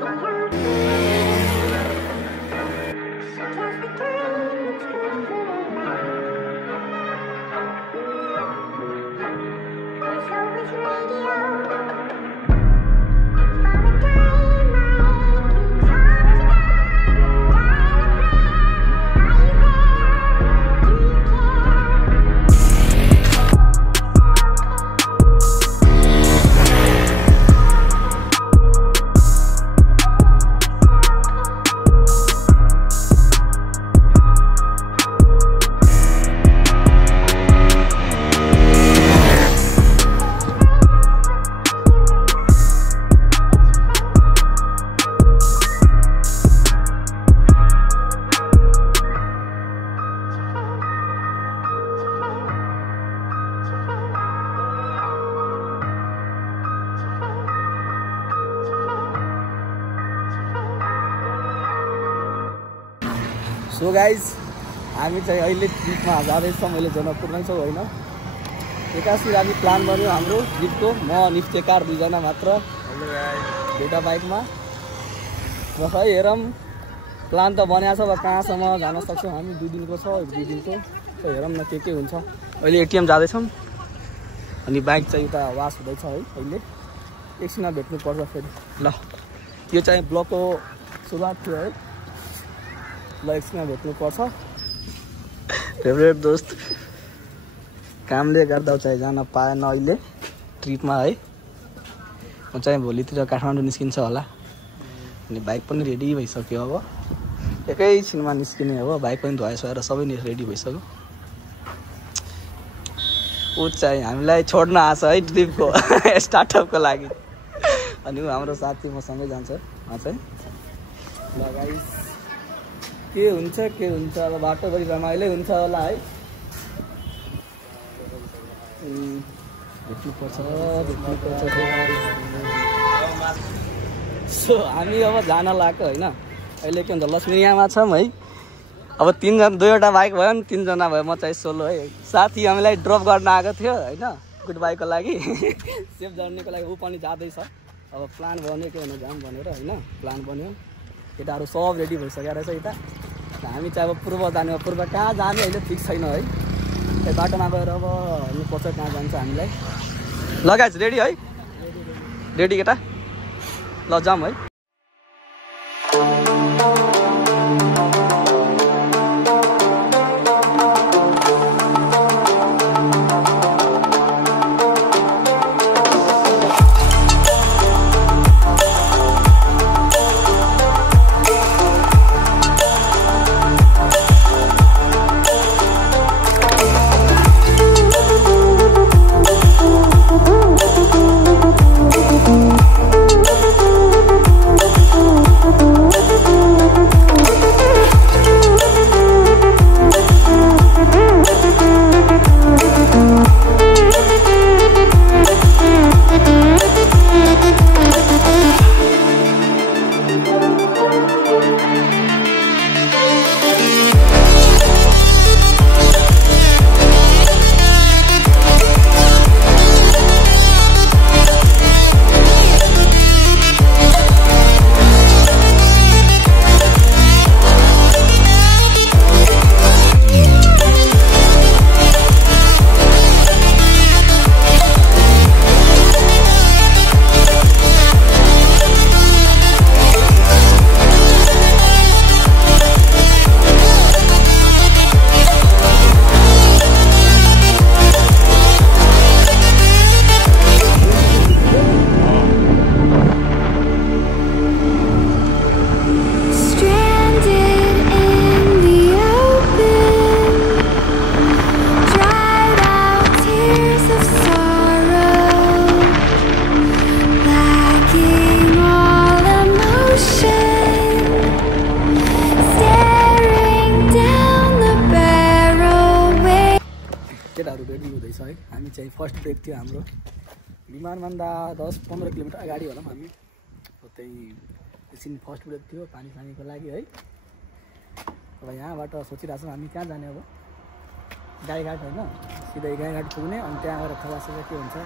So guys हामी चाहिँ अहिले ट्रिपमा जाँदैछौँ। अहिले जनकपुरमै छौँ होइन। एकासी हामी प्लान बन्यो हाम्रो ट्रिपको। म निफ्टेकार दुईजना मात्र दुईवटा बाइकमा। र खै हेरौँ प्लान त बनाएको छ। अब कहाँसम्म जान सक्छौँ हामी। 2 दिनको छ 2 दिनको। सो हेरौँ न के हुन्छ। अहिले एटिएम जाँदैछौँ अनि बाइक चाहिँ उता वास हुँदैछ है। अहिले एकछिनमा भेट्नुपर्छ फेरि। ल यो चाहिँ ब्लगको सुरुवात थियो है। ल एकछिनमा भेट्नुपर्छ। फेभरेट दोस्त कामले गर्दा चाहिँ जान पाएन अहिले ट्रिपमा है। म चाहिँ भोलितिर काठमाडौँ निस्किन्छ होला। अनि बाइक पनि रेडी भइसक्यो। अब एकैछिनमा निस्किने हो। बाइक पनि धुवाइसकेर सबै रेडी भइसक्यो। ऊ चाहिँ हामीलाई छोड्न आछ है ट्रिपको स्टार्टअपको लागि। अनि ऊ हाम्रो साथी मसँगै जान्छ चाहिँ। ल गाइस के हुन्छ अब बाटोभरि रमाइलै हुन्छ होला है। भेट्नुपर्छ। सो हामी अब जान लाग्यो होइन। अहिले के भन्छ लक्ष्मीयामा छौँ है। अब 3 जना 2वटा बाइक भयो नि 3 जना भयो। म चाहिँ सोलो है। साथी हामीलाई ड्रप गर्न आएको थियो होइन गुड बाइकको लागि सेफ जर्नीको लागि। ऊ पनि जाँदैछ। अब प्लान बन्यो के भने जाम भनेर होइन। प्लान बन्यो केटाहरू सब रेडी भइसकेको रहेछ यता। हामी चाहिँ अब पूर्व जाने। पूर्व कहाँ जाने अहिले फिक्स छैन है। त्यो बाटोमा गएर अब हेर्नुपर्छ कहाँ जान्छ हामीलाई। लगाइस् रेडी है। रेडी केटा। ल जाम है। है। हामी चाहिँ फर्स्ट ब्रेक थियो हाम्रो विमानभन्दा 10-15 किलोमिटर अगाडि होला हामी। त्यही एकछिन फर्स्ट ब्रेक थियो पानीको लागि है। अब यहाँबाट सोचिरहेको छौँ हामी कहाँ जाने। अब गाईघाट होइन सिधै गाईघाट पुग्ने अनि त्यहाँ गएर खलासेर के हुन्छ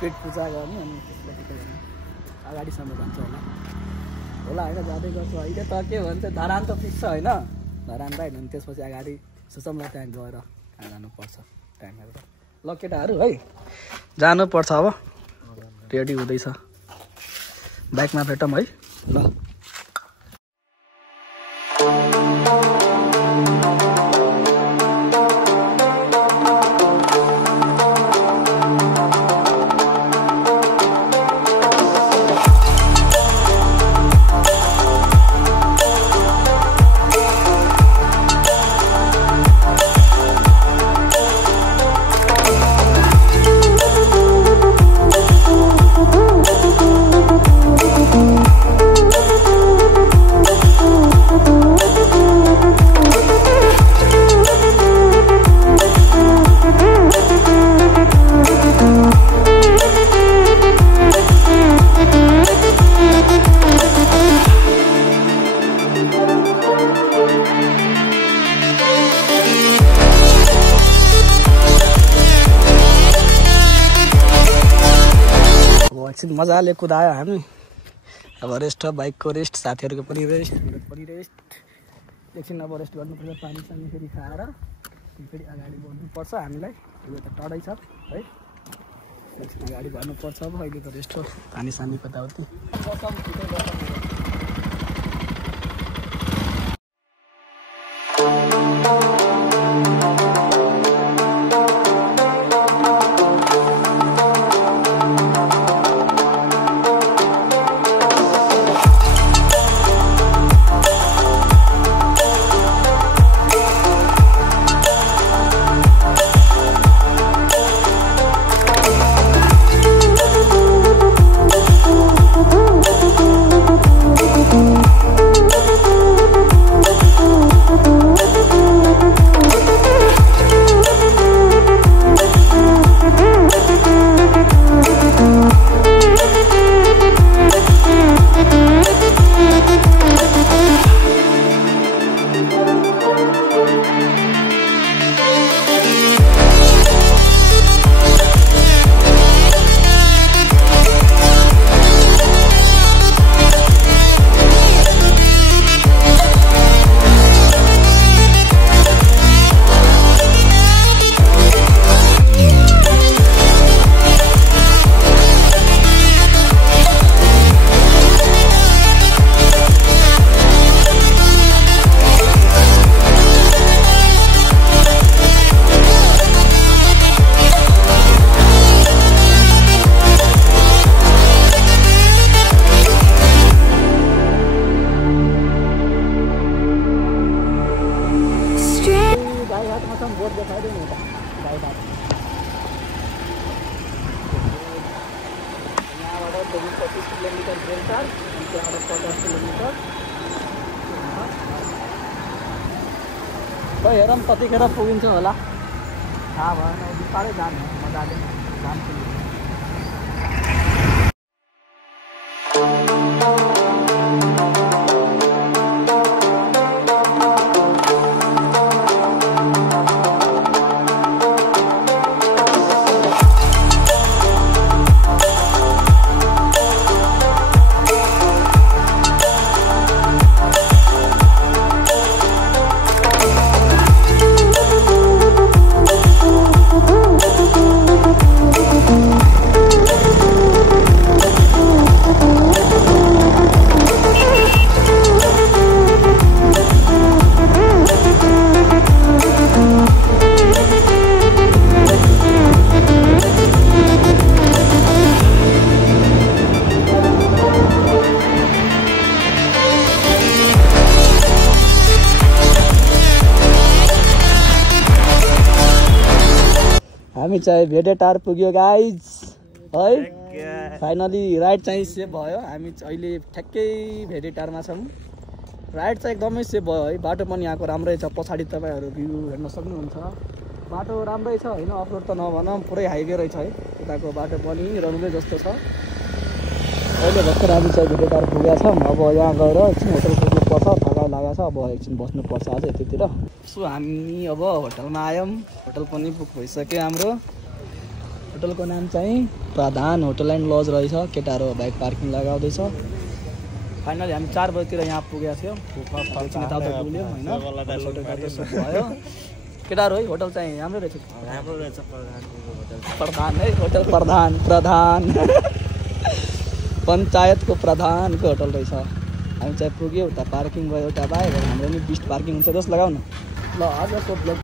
पेट पूजा गर्ने अनि त्यसपछि अगाडिसम्म जान्छ होला। होला होइन जाँदै गर्छु अहिले त के भन्छ धरान त फिक्स छ होइन धरान राइड अनि त्यसपछि अगाडि सुसमलाई त्यहाँ गएर कहाँ जानुपर्छ त्यहाँ हेरेर ल केटाहरू है जानुपर्छ अब रेडी हुँदैछ बाइकमा भेटौँ है ल एकछिन मजाले कुदायो हामी अब रेस्ट हो बाइकको रेस्ट साथीहरूको पनि रेस्ट मेरो पनि रेस्ट एकछिन अब रेस्ट गर्नुपर्छ पानी सानी फेरि खाएर फेरि अगाडि बढ्नुपर्छ हामीलाई यो त टाढै छ है एकछिन अगाडि बढ्नुपर्छ अब अहिले त रेस्ट हो पानी सानी कताउति हेरौँ कतिखेर पुगिन्छ होला थाहा भएन बिस्तारै जानु मजाले जान्छु हामी चाहिँ भेडेटार पुग्यो गाइज है फाइनली राइड चाहिँ सेभ भयो हामी अहिले ठ्याक्कै भेडेटारमा छौँ राइड चाहिँ एकदमै सेभ भयो है बाटो पनि यहाँको राम्रै छ पछाडि तपाईँहरू भ्यू हेर्न सक्नुहुन्छ बाटो राम्रै छ होइन अफरोड त नभनौँ पुरै हाइवे रहेछ है यताको बाटो पनि रनवे जस्तो छ अहिले भर्खर हामी चाहिँ भेडेटार पुगेका छौँ अब यहाँ गएर एकछिन होटल पुग्नुपर्छ थकाइ लागेको छ अब एकछिन बस्नुपर्छ आज यतितिर सो हामी अब होटलमा आयौँ होटल पनि बुक भइसक्यो हाम्रो होटलको नाम चाहिँ प्रधान होटल एन्ड लज रहेछ केटाहरू बाइक पार्किङ लगाउँदैछ फाइनली हामी 4 बजेतिर यहाँ पुगेका थियौँ। यताउता डुल्यौँ होइन, भयो। केटाहरू है होटल चाहिँ राम्रो रहेछ। प्रधान है होटल, प्रधान पञ्चायतको प्रधानको होटल रहेछ। हामी चाहिँ पुग्यौँ उता पार्किङ भयो, उता बाहिर हाम्रो नि बिस्ट पार्किङ हुन्छ जस्तो लगाउन ल। आजको ब्लग